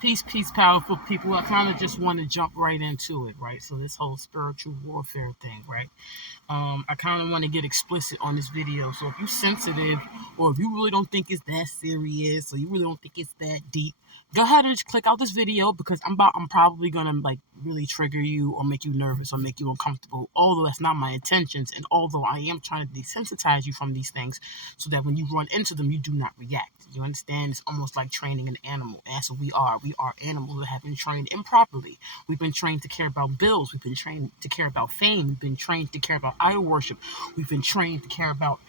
Peace, powerful people. I kind of just want to jump right into it, right? So this whole spiritual warfare thing, right? I kind of want to get explicit on this video. So if you're sensitive, or if you really don't think it's that serious, or you really don't think it's that deep, go ahead and just click out this video because I'm probably gonna like really trigger you or make you nervous or make you uncomfortable. Although that's not my intentions, and although I am trying to desensitize you from these things, so that when you run into them, you do not react. You understand? It's almost like training an animal. And so we are. We are animals that have been trained improperly. We've been trained to care about bills. We've been trained to care about fame. We've been trained to care about idol worship. We've been trained to care about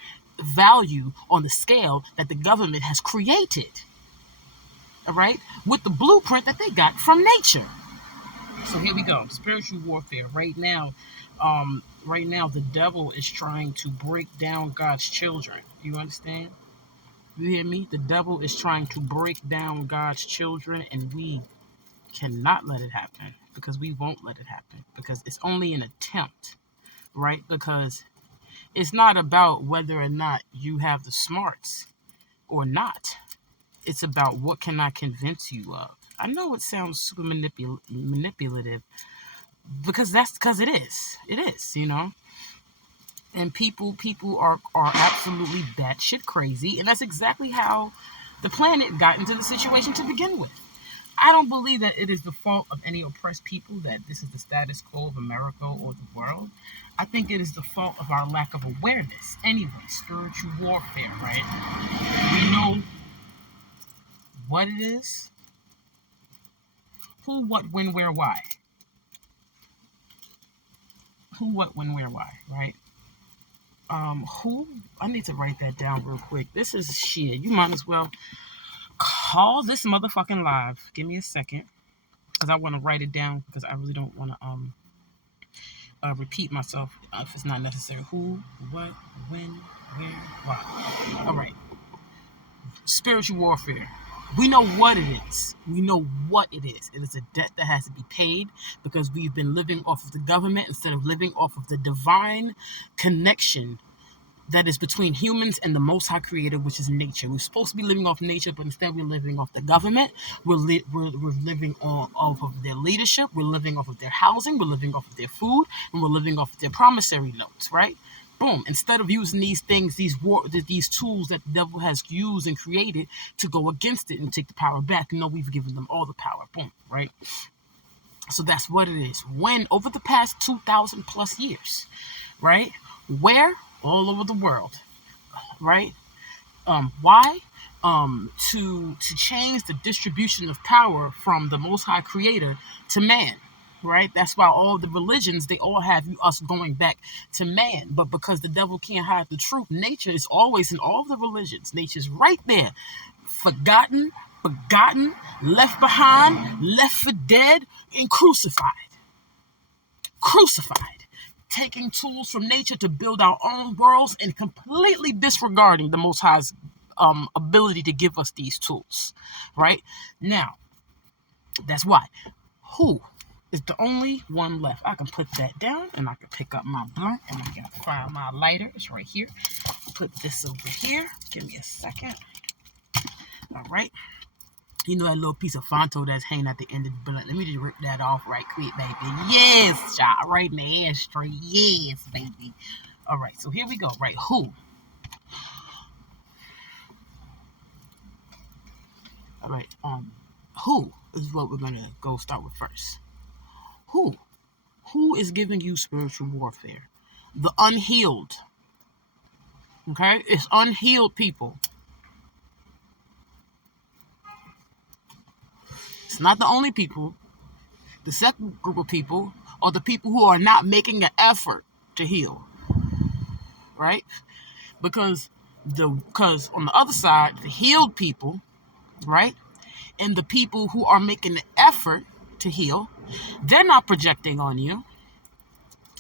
value on the scale that the government has created. All right? With the blueprint that they got from nature. So here we go. Spiritual warfare. Right now, the devil is trying to break down God's children. You understand? You hear me? The devil is trying to break down God's children, and we cannot let it happen because we won't let it happen because it's only an attempt, right? Because it's not about whether or not you have the smarts or not. It's about what can I convince you of. I know it sounds super manipulative because it is. It is, you know. And people are absolutely batshit crazy, and that's exactly how the planet got into the situation to begin with. I don't believe that it is the fault of any oppressed people that this is the status quo of America or the world. I think it is the fault of our lack of awareness. Anyway, spiritual warfare, right? We know what it is, who, what, when, where, why. Who, what, when, where, why, right? Who? I need to write that down real quick. This is shit. You might as well call this motherfucking live. Give me a second, because I want to write it down because I really don't want to repeat myself if it's not necessary. Who, what, when, where, why. All right. Spiritual warfare. We know what it is. We know what it is. It is a debt that has to be paid because we've been living off of the government instead of living off of the divine connection that is between humans and the Most High Creator, which is nature. We're supposed to be living off nature, but instead we're living off the government. We're living off of their leadership. We're living off of their housing. We're living off of their food, and we're living off of their promissory notes, right? Boom. Instead of using these things, these tools that the devil has used and created to go against it and take the power back, we've given them all the power. Boom, right? So that's what it is. When over the past 2,000 plus years, right? Where? All over the world, right? Why? To change the distribution of power from the Most High Creator to man, right? That's why all the religions, they all have us going back to man. But because the devil can't hide the truth, nature is always in all the religions. Nature's right there, forgotten, begotten, left behind, left for dead, and crucified. Taking tools from nature to build our own worlds and completely disregarding the Most High's ability to give us these tools, right? Now, that's why. Who is the only one left? I can put that down, and I can pick up my blunt, and I can find my lighter. It's right here. Put this over here. Give me a second. All right. You know that little piece of Fonto that's hanging at the end of the blunt. Let me just rip that off right quick, baby. Yes, child. Right in the ashtray. Yes, baby. All right, so here we go. Right, who? All right, who is what we're going to go start with first. Who? Who is giving you spiritual warfare? The unhealed. Okay? It's unhealed people. It's not the only people. The second group of people are the people who are not making an effort to heal, right? Because on the other side, the healed people, right, and the people who are making the effort to heal, they're not projecting on you.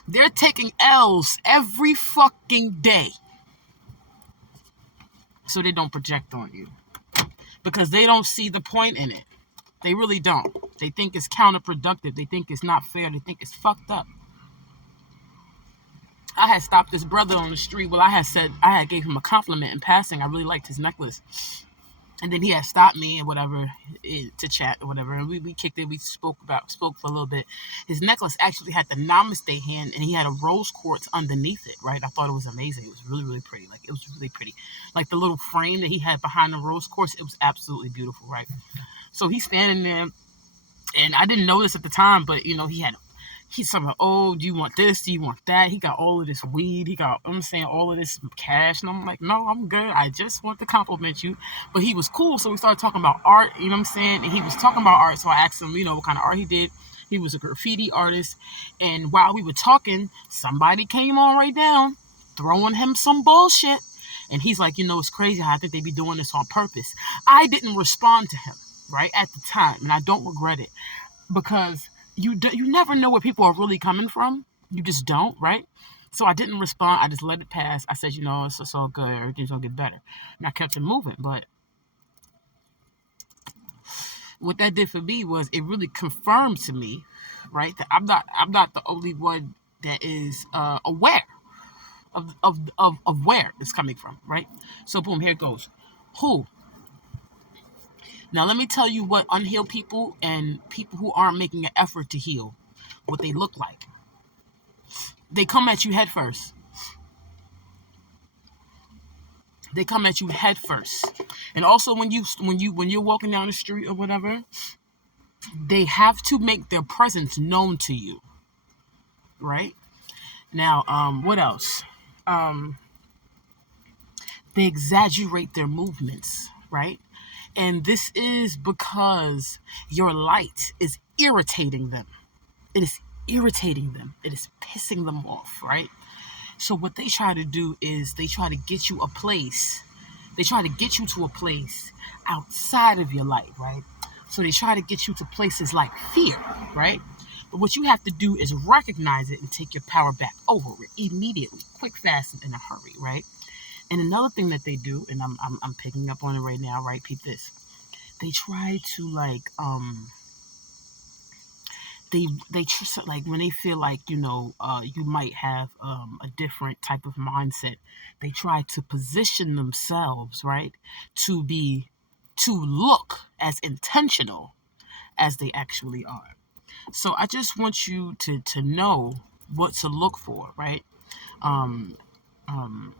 They're taking L's every fucking day, so they don't project on you because they don't see the point in it. They really don't. They think it's counterproductive. They think it's not fair. They think it's fucked up. I had stopped this brother on the street. Well, I had gave him a compliment in passing. I really liked his necklace. And then he had stopped me and whatever to chat or whatever, and we kicked it. We spoke for a little bit. His necklace actually had the namaste hand, and he had a rose quartz underneath it. Right, I thought it was amazing. It was really really pretty. Like it was really pretty. Like the little frame that he had behind the rose quartz, it was absolutely beautiful. Right. So he's standing there, and I didn't notice at the time, but he's talking about, oh, do you want this? Do you want that? He got all of this weed. He got, I'm saying, all of this cash. And I'm like, no, I'm good. I just want to compliment you. But he was cool. So we started talking about art, you know what I'm saying? And he was talking about art. So I asked him, what kind of art he did. He was a graffiti artist. And while we were talking, somebody came on right down, throwing him some bullshit. And he's like, it's crazy how I think they be doing this on purpose. I didn't respond to him, right, at the time. And I don't regret it. Because you never know where people are really coming from. You just don't, right? So I didn't respond. I just let it pass. I said, it's all good. Everything's gonna get better. And I kept it moving. But what that did for me was it really confirmed to me, right, that I'm not the only one that is aware of where it's coming from, right? So boom, here it goes. Who? Now, let me tell you what unhealed people and people who aren't making an effort to heal, what they look like. They come at you head first. They come at you head first. And also when you're walking down the street or whatever, they have to make their presence known to you. Right? Now, what else? They exaggerate their movements, right? And this is because your light is irritating them. It is irritating them. It is pissing them off, right? So what they try to do is they try to get you a place. They try to get you to a place outside of your light, right? So they try to get you to places like fear, right? But what you have to do is recognize it and take your power back over it immediately, quick, fast, and in a hurry, right? And another thing that they do, and I'm picking up on it right now, right? Peep this. They try to they just like when they feel like you might have a different type of mindset, they try to position themselves, right, to look as intentional as they actually are. So I just want you to know what to look for, right?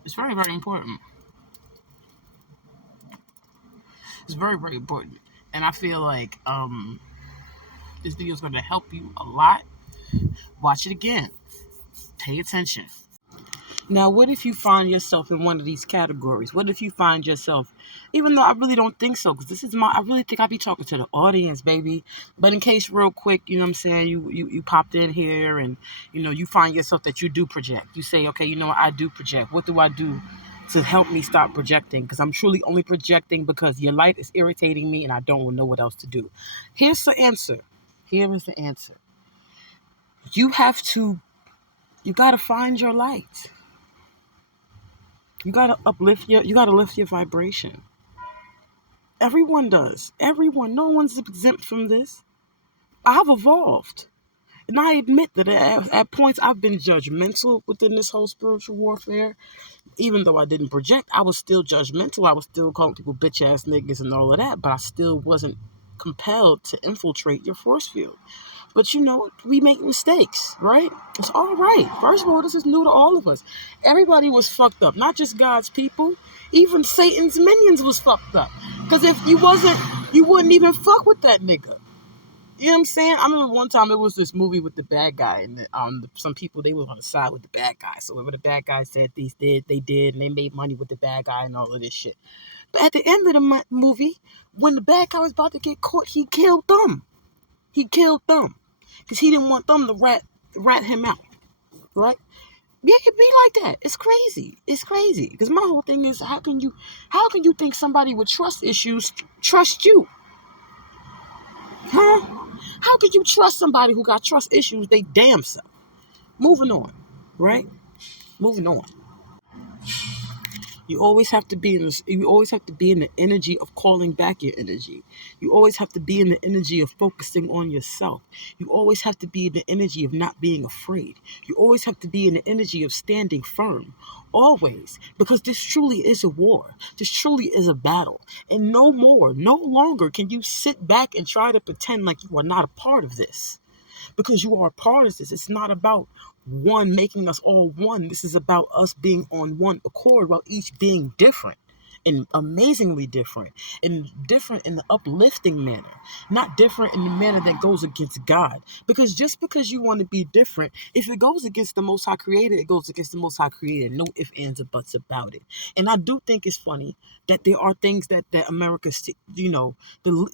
It's very very important. It's very very important, and I feel like this video is going to help you a lot. Watch it again. Pay attention. Now, what if you find yourself in one of these categories? What if you find yourself, even though I really don't think so, because I really think I be talking to the audience, baby. But in case real quick, you know what I'm saying, you popped in here and, you find yourself that you do project. You say, okay, you know what, I do project. What do I do to help me stop projecting? Because I'm truly only projecting because your light is irritating me and I don't know what else to do. Here's the answer. Here is the answer. You got to find your light. You got to lift your vibration. Everyone does. Everyone. No one's exempt from this. I've evolved. And I admit that at points I've been judgmental within this whole spiritual warfare. Even though I didn't project, I was still judgmental. I was still calling people bitch ass niggas and all of that. But I still wasn't compelled to infiltrate your force field. But we make mistakes, right? It's all right. First of all, this is new to all of us. Everybody was fucked up, not just God's people. Even Satan's minions was fucked up. Because if you wasn't, you wouldn't even fuck with that nigga. You know what I'm saying? I remember one time it was this movie with the bad guy, and some people, they were on the side with the bad guy. So whatever the bad guy said, they did, and they made money with the bad guy and all of this shit. But at the end of the movie, when the bad guy was about to get caught, he killed them. He killed them. Because he didn't want them to rat him out. Right? Yeah, it be like that. It's crazy. It's crazy. Because my whole thing is, how can you think somebody with trust issues trust you? Huh? How could you trust somebody who got trust issues they damn self? Moving on. Right? Moving on. You always have to be in this. You always have to be in the energy of calling back your energy. You always have to be in the energy of focusing on yourself. You always have to be in the energy of not being afraid. You always have to be in the energy of standing firm. Always, because this truly is a war. This truly is a battle, and no more, no longer can you sit back and try to pretend like you are not a part of this, because you are a part of this. It's not about one making us all one. This is about us being on one accord while each being different and amazingly different, and different in the uplifting manner, not different in the manner that goes against God. Because just because you want to be different, if it goes against the Most High Creator, it goes against the Most High Creator. No ifs, ands, or buts about it. And I do think it's funny that there are things that America, the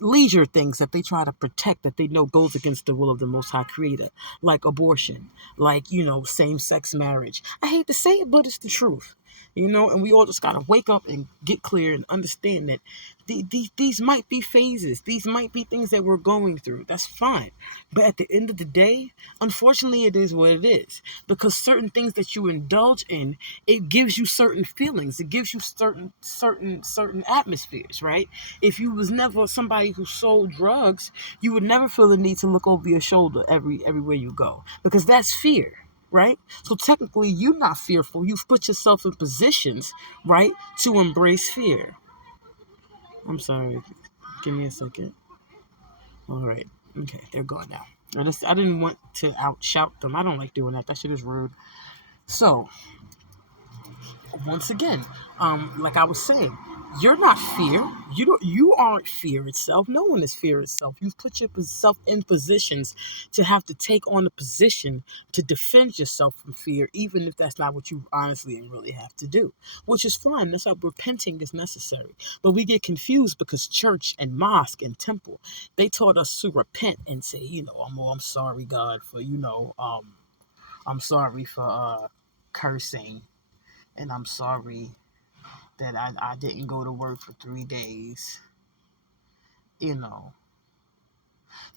leisure things that they try to protect that they know goes against the will of the Most High Creator, like abortion, like, same-sex marriage. I hate to say it, but it's the truth. And we all just got to wake up and get clear and understand that these might be phases. These might be things that we're going through. That's fine. But at the end of the day, unfortunately, it is what it is. Because certain things that you indulge in, it gives you certain feelings. It gives you certain atmospheres, right? If you was never somebody who sold drugs, you would never feel the need to look over your shoulder everywhere you go. Because that's fear. Right? So technically, you're not fearful. You've put yourself in positions, right, to embrace fear. I'm sorry. Give me a second. All right. Okay, they're gone now. I didn't want to outshout them. I don't like doing that. That shit is rude. So, once again, like I was saying, you're not fear. You aren't fear itself. No one is fear itself. You've put yourself in positions to have to take on a position to defend yourself from fear, even if that's not what you honestly and really have to do, which is fine. That's why repenting is necessary. But we get confused because church and mosque and temple, they taught us to repent and say, I'm sorry, God, for, I'm sorry for cursing, and I'm sorry that I didn't go to work for 3 days.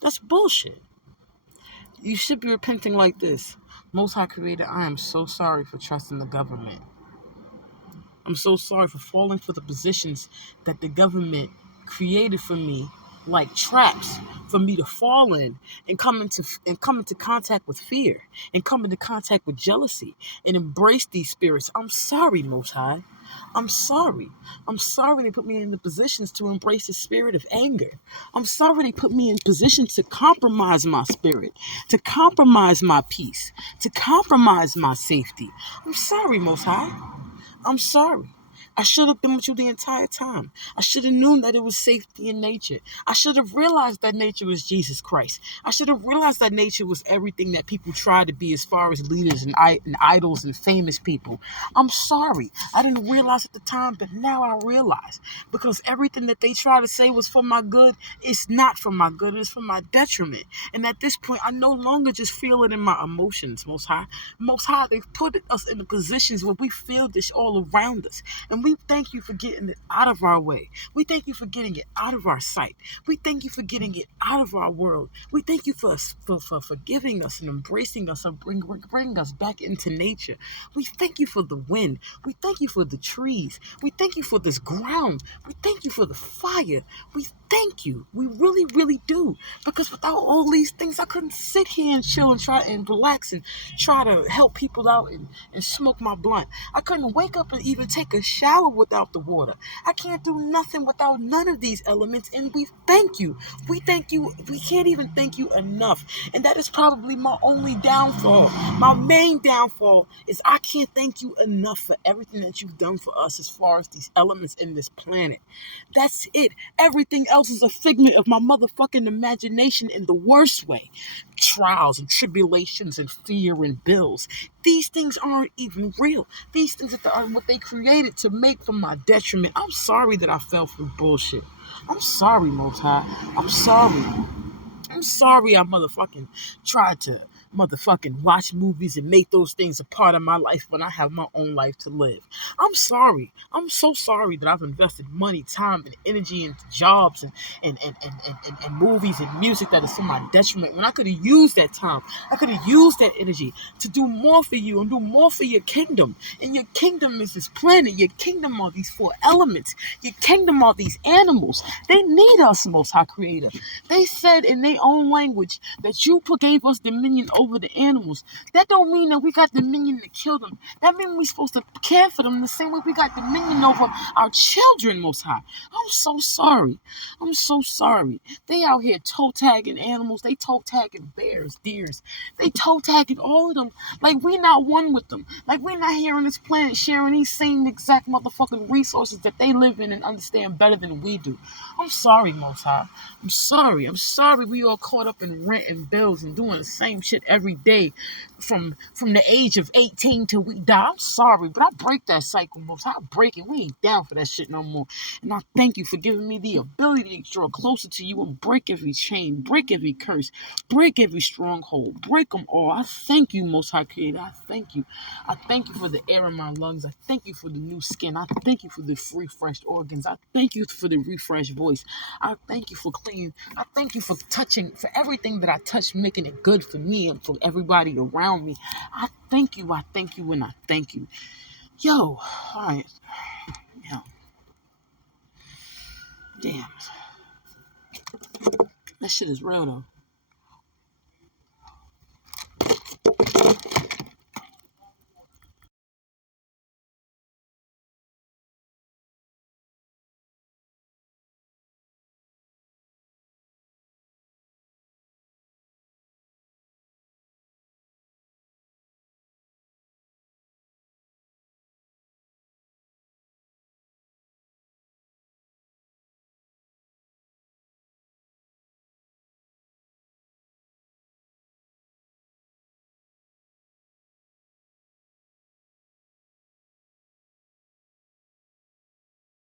That's bullshit. You should be repenting like this. Most High Creator, I am so sorry for trusting the government. I'm so sorry for falling for the positions that the government created for me, like traps for me to fall in and come into contact with fear, and come into contact with jealousy, and embrace these spirits. I'm sorry, Most High. I'm sorry. I'm sorry they put me in the positions to embrace the spirit of anger. I'm sorry they put me in positions to compromise my spirit, to compromise my peace, to compromise my safety. I'm sorry, Most High. I'm sorry. I should have been with you the entire time. I should have known that it was safety in nature. I should have realized that nature was Jesus Christ. I should have realized that nature was everything that people try to be as far as leaders and idols and famous people. I'm sorry. I didn't realize at the time, but now I realize. Because everything that they try to say was for my good, it's not for my good. It's for my detriment. And at this point, I no longer just feel it in my emotions, Most High. Most High, they've put us in the positions where we feel this all around us. And we thank you for getting it out of our way. We thank you for getting it out of our sight. We thank you for getting it out of our world. We thank you for forgiving us and embracing us and bringing us back into nature. We thank you for the wind. We thank you for the trees. We thank you for this ground. We thank you for the fire. We thank you. We really, really do. Because without all these things, I couldn't sit here and chill and try and relax and try to help people out and smoke my blunt. I couldn't wake up and even take a shower without the water. I can't do nothing without none of these elements. And we thank you. We thank you. We can't even thank you enough. And that is probably my only downfall. My main downfall is I can't thank you enough for everything that you've done for us as far as these elements in this planet. That's it. Everything else is a figment of my motherfucking imagination in the worst way. Trials and tribulations and fear and bills. These things aren't even real. These things are what they created to make for my detriment. I'm sorry that I fell for bullshit. I'm sorry, Most High. I'm sorry. I'm sorry I motherfucking tried to motherfucking watch movies and make those things a part of my life when I have my own life to live. I'm sorry. I'm so sorry that I've invested money, time, and energy into jobs and movies and music that is to my detriment when I could have used that time. I could have used that energy to do more for you and do more for your kingdom. And your kingdom is this planet. Your kingdom are these four elements. Your kingdom are these animals. They need us, Most High Creator. They said in their own language that you gave us dominion over the animals. That don't mean that we got dominion to kill them. That means we're supposed to care for them the same way we got dominion over our children, Most High. I'm so sorry. I'm so sorry. They out here toe tagging animals. They toe tagging bears, deers. They toe tagging all of them. Like we not one with them. Like we not here on this planet sharing these same exact motherfucking resources that they live in and understand better than we do. I'm sorry, Most High. I'm sorry. I'm sorry we all caught up in rent and bills and doing the same shit every day from the age of 18 till we die. I'm sorry, but I break that cycle, Most High. I break it. We ain't down for that shit no more. And I thank you for giving me the ability to draw closer to you and break every chain, break every curse, break every stronghold, break them all. I thank you, Most High Creator. I thank you. I thank you for the air in my lungs. I thank you for the new skin. I thank you for the refreshed organs. I thank you for the refreshed voice. I thank you for clean. I thank you for touching, for everything that I touch, making it good for me and for everybody around me. I thank you, and I thank you. Yo, all right. Yo, damn. That shit is real, though.